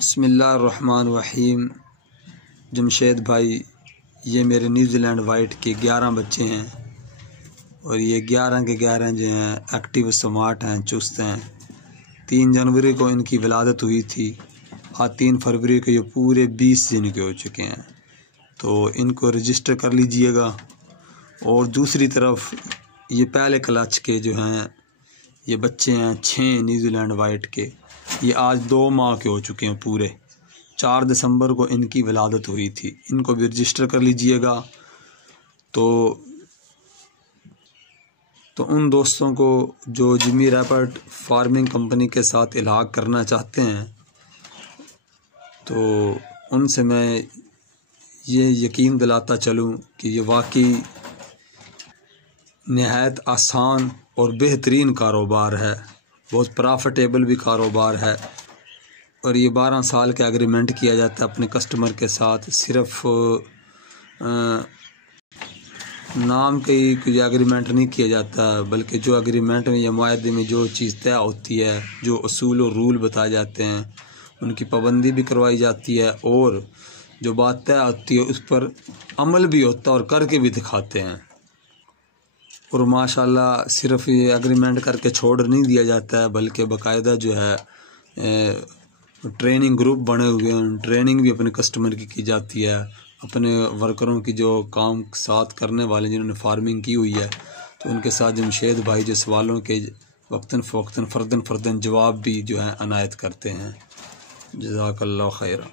بسم اللہ الرحمن الرحیم۔ جمشید بھائی، یہ میرے نیوزی لینڈ وائٹ کے 11 بچے ہیں اور یہ 11 کے 11 جو ہیں ایکٹیو سمارٹ ہیں، چست ہیں۔ 3 جنوری کو ان کی ولادت ہوئی تھی، آج 3 فروری کو یہ پورے 20 دن کے ہو چکے ہیں، تو ان کو رجسٹر کر لیجئے گا۔ اور دوسری طرف یہ پہلے کلچ کے جو ہیں یہ بچے ہیں 6 نیوزی لینڈ وائٹ کے، یہ آج 2 ماہ کے ہو چکے ہیں پورے۔ 4 دسمبر کو ان کی ولادت ہوئی تھی، ان کو بھی رجسٹر کر لیجئے گا۔ تو ان دوستوں کو جو جمی ریپرٹ فارمنگ کمپنی کے ساتھ الحاق کرنا چاہتے ہیں، تو ان سے میں یہ یقین دلاتا چلوں کہ یہ واقعی نہایت آسان اور بہترین کاروبار ہے، بہت پرافٹیبل بھی کاروبار ہے، اور یہ 12 سال کا ایگریمنٹ کیا جاتا ہے اپنے کسٹمر کے ساتھ۔ صرف نام کا ہی کوئی ایگریمنٹ نہیں کیا جاتا، بلکہ جو ایگریمنٹ میں یا معاہدے میں جو چیز طے ہوتی ہے، جو اصول و رول بتائے جاتے ہیں، ان کی پابندی بھی کروائی جاتی ہے، اور جو بات طے ہوتی ہے اس پر عمل بھی ہوتا ہے اور کر کے بھی دکھاتے ہیں۔ اور ماشاءاللہ صرف یہ ایگریمنٹ کر کے چھوڑ نہیں دیا جاتا ہے، بلکہ باقاعدہ جو ہے ٹریننگ گروپ بنے ہوئے ہیں، ٹریننگ بھی اپنے کسٹمر کی جاتی ہے، اپنے ورکروں کی جو کام ساتھ کرنے والے جنہوں نے فارمنگ کی ہوئی ہے، تو ان کے ساتھ جمشید بھائی جو سوالوں کے وقتاً فوقتاً فرداً جواب بھی جو ہے عنایت کرتے ہیں۔ جزاک اللہ خیرہ۔